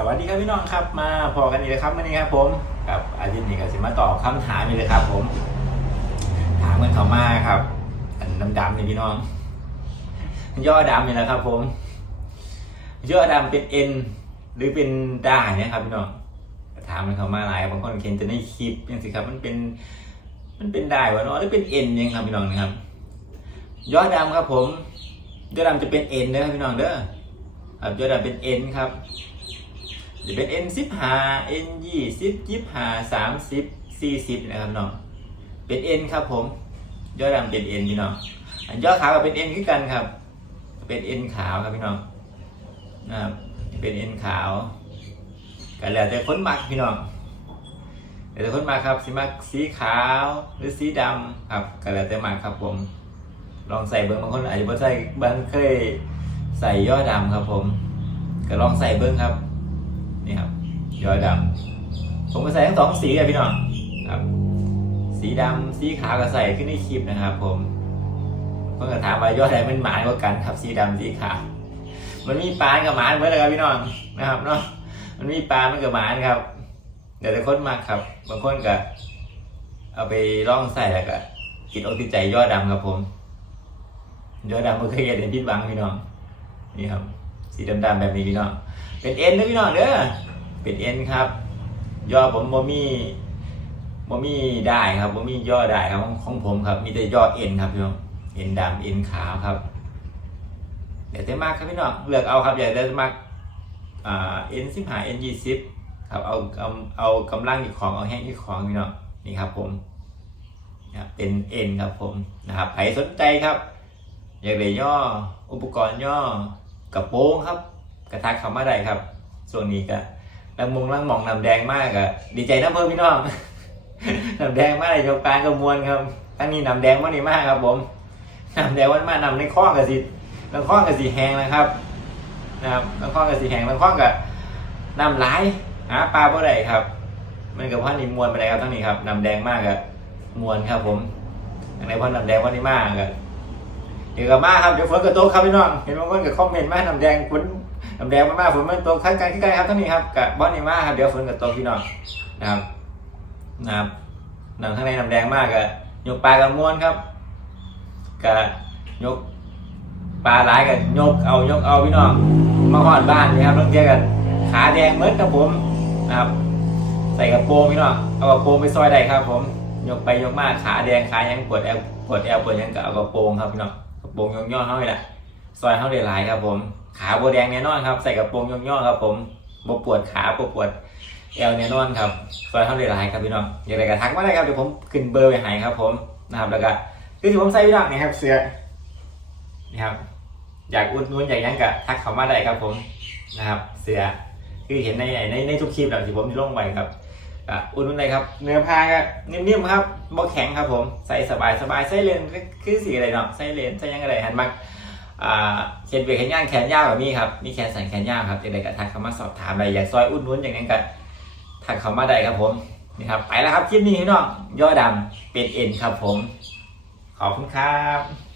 สวัสดีครับพี่น้องครับมาพอกันอีกแล้วครับวันนี้ครับผมกับอาทิตย์นี้ก็สิมาตอบคำถามนี่เลยครับ ผม ถามกันเขามาครับ อันดำๆนี่พี่น้องย่อดำนี่แหละครับ ผม ย่อดำเป็นเอ็นหรือเป็นได้นะครับพี่น้องถามกันเขามาหลายบางคนเขียนจะในคลิปยังสิครับ มันเป็น มันเป็นได้วะเนาะหรือเป็นเอ็นยังครับพี่น้องนะครับ ย่อดำครับ ผมย่อดำจะเป็นเอ็นนะครับพี่น้องเด้อครับย่อดำเป็นเอ็นครับ จะเป็น N สิบห้า N ยี่สิบยี่ห้าสามสิบสี่สิบนะครับน้องเป็น N ครับผมย่อดำเป็น N พี่น้องย่อขาวก็เป็น N คือกันครับ เป็น N ขาวครับพี่น้องนะครับเป็น N ขาวกันแล้วแต่คนมักพี่น้องแล้วแต่คนมักครับสีมักสีขาวหรือสีดำครับกันแล้วแต่มักครับผม ลองใส่เบิ้งบางคนอาจจะไม่ใส่บางเคยใส่ย่อดำครับผมก็ลองใส่เบิ้งครับ นี่ครับยอดำผมก็ใส่ทั้งสองสีเลยพี่น้องครับ สีดำสีขาวก็ใส่ขึ้นในคลิปนะครับ ผมเพื่อนก็ถามว่ายอดอะไรมันหมายกว่ากันครับสีดำสีขาวมันมีปลากับหมาเหมือนกันครับพี่น้องนะครับเนาะมันมีปลามันกับหมานครับเดี๋ยวแต่คนมากครับ บางคนก็เอาไปล่องใส่แล้วก็กินอกติดใจยอดดำครับผม ยอดดำมันเคยเห็นพิษบังพี่น้อง นี่ครับ สีดำๆแบบนี้พี่น้องเป็นเอ็นนะพี่น้องเด้อเป็นเอ็นครับย่อผมบ่มีบ่มีได้ครับบ่มีย่อได้ครับของผมครับ มีแต่ย่อเอ็นครับพี่น้องเอ็นดำเอ็นขาวครับเดี๋ยวจะมากครับพี่น้องเลือกเอาครับอย่าจะมากอ่าเอ็นสิบห้าเอ็นยี่สิบครับเอาเอาเอากำลังอีกของเอาแห้งอีกของพี่น้องนี่ครับผมนะเป็นเอ็นครับผมนะครับใครสนใจครับ อยากได้ย่ออุปกรณ์ย่อ กระโปรงครับ กระทักเขามาได้ครับส่วนนี้ก็ลังมงลังหมองน้ำแดงมากอะดีใจนะเพิ่มพี่น้องน้ำแดงมากเลยยกการกระมวลครับทั้งนี้น้ำแดงวันนี้มากครับ ผมน้ำแดงวันมากน้ำในข้อกับสีน้ำข้อกับสีแหงนะครับนะครับน้ำข้อกับสีแหงน้ำข้อกับน้ำไหลหาปลาบ่ได้ครับ มันกับพ่อนี่มวลไปไหนครับทั้งนี้ครับน้ำแดงมากอะมวลครับ ผมอันไหนพ่อน้ำแดงวันนี้มากอะ ดี๋ยวกับมาครับเดี๋ยวฝนกระโตกครับพี่น้องเห็นบางคนกับคอมเมนต์มาน้ำแดงฝนน้ำแดงมากๆฝนมันตกขั้นกันขึ้นกันครับท่านนี้ครับกับบอสนี่มากครับเดี๋ยวฝนกับตกพี่น้องนะครับนะครับน้ำข้างในน้ำแดงมากกะยกปลากับม้วนครับกะยกปลาหลายกับยกเอายกเอาพี่น้องมาหอดบ้านนี่ครับต้องเจอกันขาแดงเมิดครับผมนะครับใส่กระโปรงพี่น้องเอากระโปรงไปซอยได้ครับผมยกไปยกมาขาแดงขายังปวดแอลปวดแอลปวดยังก็เอากระโปรงครับพี่น้อง ปรงย่อๆเท่าไหร่ละซอยเท่าได้หลายครับผม ขาโบแดงแน่นอนครับ ใส่กระโปรงย่อๆครับผมบปวดขาบปวดเอวแน่นอนครับซอยเท่าไรหลายครับพี่น้องอยากได้กระทักมาได้ครับเดี๋ยวผมขึ้นเบอร์ไปให้ครับผมนะครับแล้วก็คือที่ผมใส่พี่น้องนี่ครับเสื้อนี่ครับอยากอุดหนุนอยากยังกะทักเขามาได้ครับผมนะครับ เสื้อคือเห็นในในในทุกคลิปแล้วที่ผมลงไว้ครับ อุดหนุนเลยครับ เนื้อผ้าก็นิ่มๆครับบ่แข็งครับผม ใส่สบายสบายๆใส่เลนก็คือสีอะไรเนาะใส่เลนใส่ยังอะไรหันมาอ่าเขียนเบรกแขนย่างแขนยาวแบบนี้ครับมีแขนสั่นแขนยาวครับจะได้กระทักเขามาสอบถามอะไรอยากซอยอุ่นนุ้นอย่างนั้นก็ทักเขามาได้ครับผมนี่ครับไปแล้วครับคลิปนี้พี่น้องย่อดำเป็นเอ็นครับผม ขอบคุณครับ